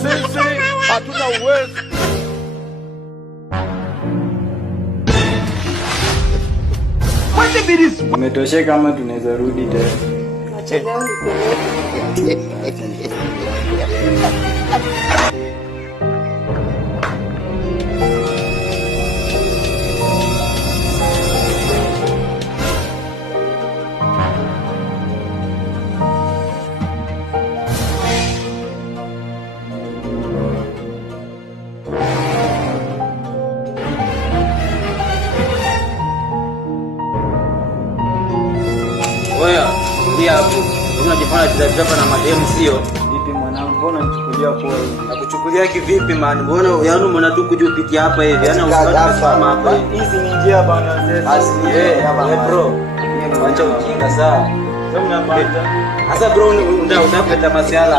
Sisi hatuna uwezo. Umetosheka kama tunaweza rudi tena. Oya, ndio hapo. Unajifanya hapa na mademu sio? Vipi mwanangu, mbona unachukulia poa hivi? Nakuchukulia kivipi man? Mbona yaani mbona tu kuja upitia hapa hivi? Yaani usikama hapa hivi. Hizi ni njia bana zetu. Basi bro. Acha ujinga sawa. Sasa unapata. Sasa bro unapata masiala.